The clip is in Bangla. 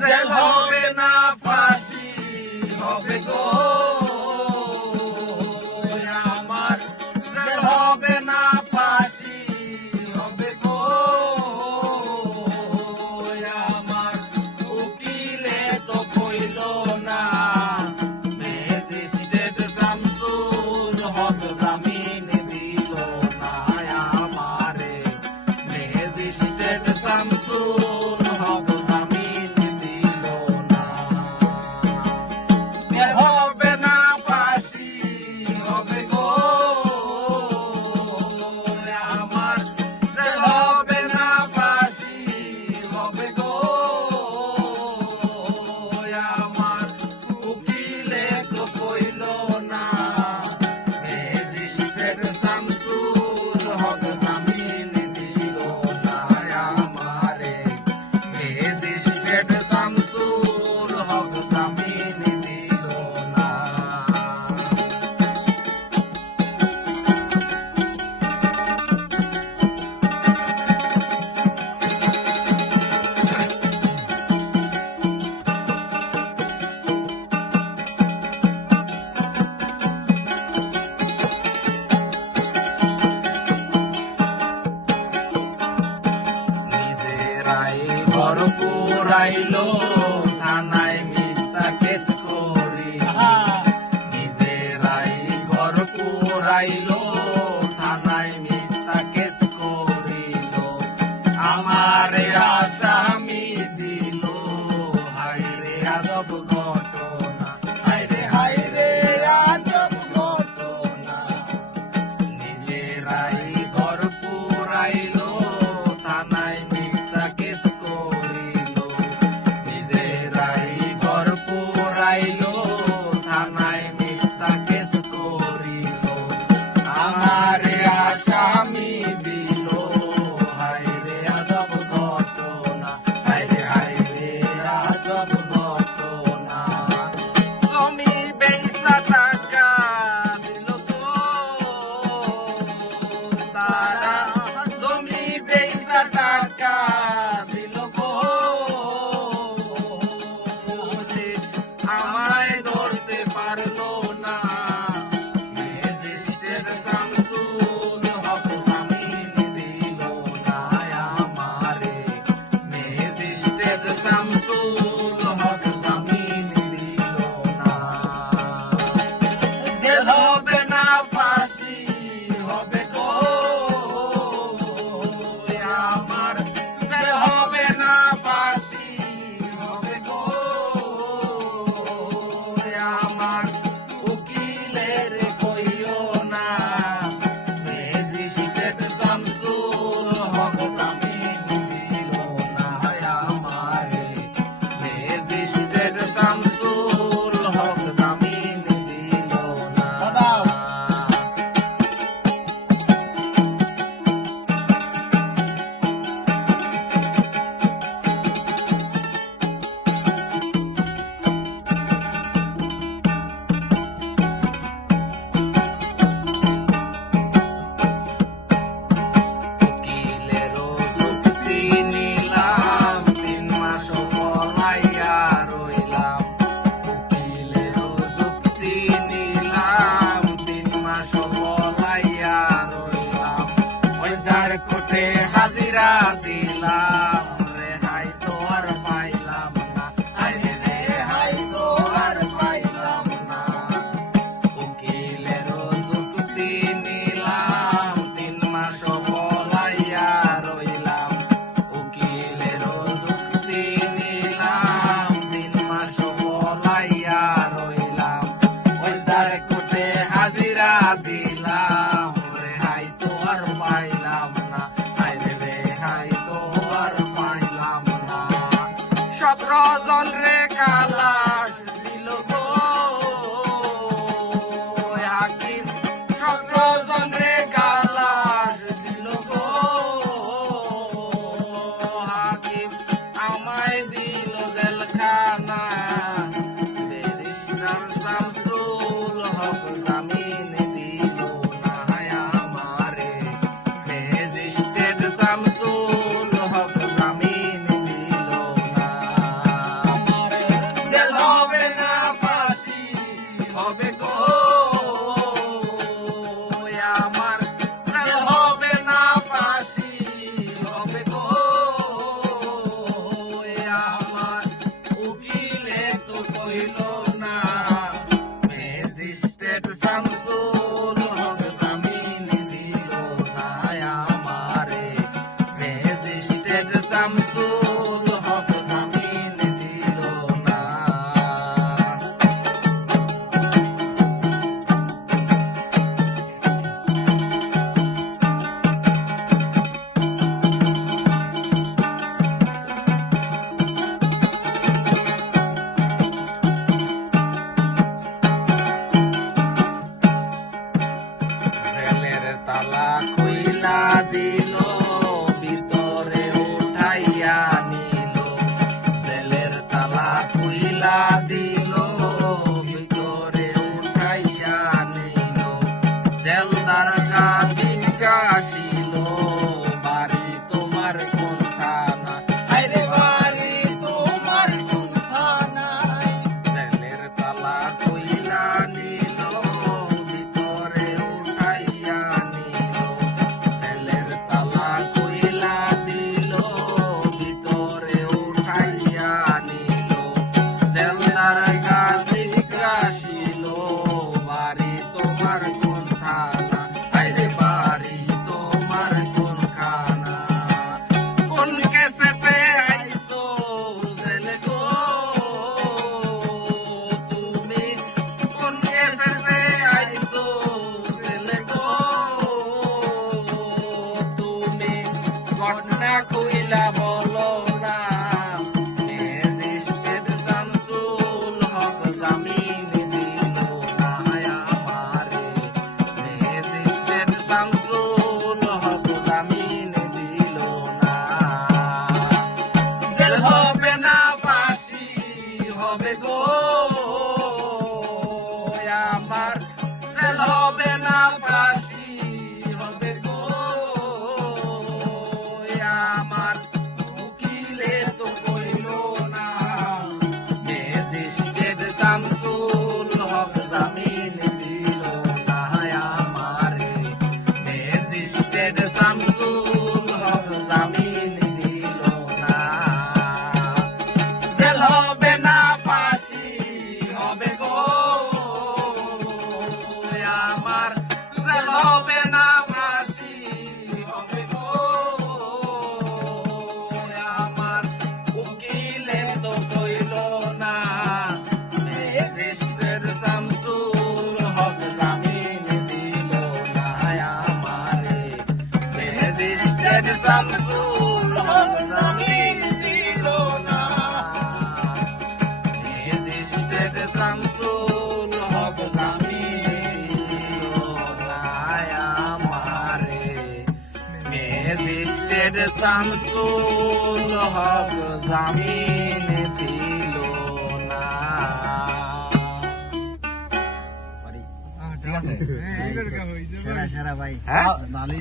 Zelda. পাইলো থানায় মিথ্যা কেস করে। নিজেরাই ঘর পুরাইলো থানায় মিথ্যা কেস করিল। আমার আসামি দিল। হাইরে আজব ঘটনা হাইরে হাইরে আজব ঘটনা। নিজেরাই Dark Jesus. হবে না বাসি আমার উকিলে তো কইল না, রেজিস্টার শামসুল হবে জামিন দিল না। আমারে, রেজিস্টার শামসুল ম্যাজিস্ট্রেট শামসুল হক জামিন দিল না। ঠিক আছে? সেরা সেরা ভাই। হ্যাঁ? ভালোই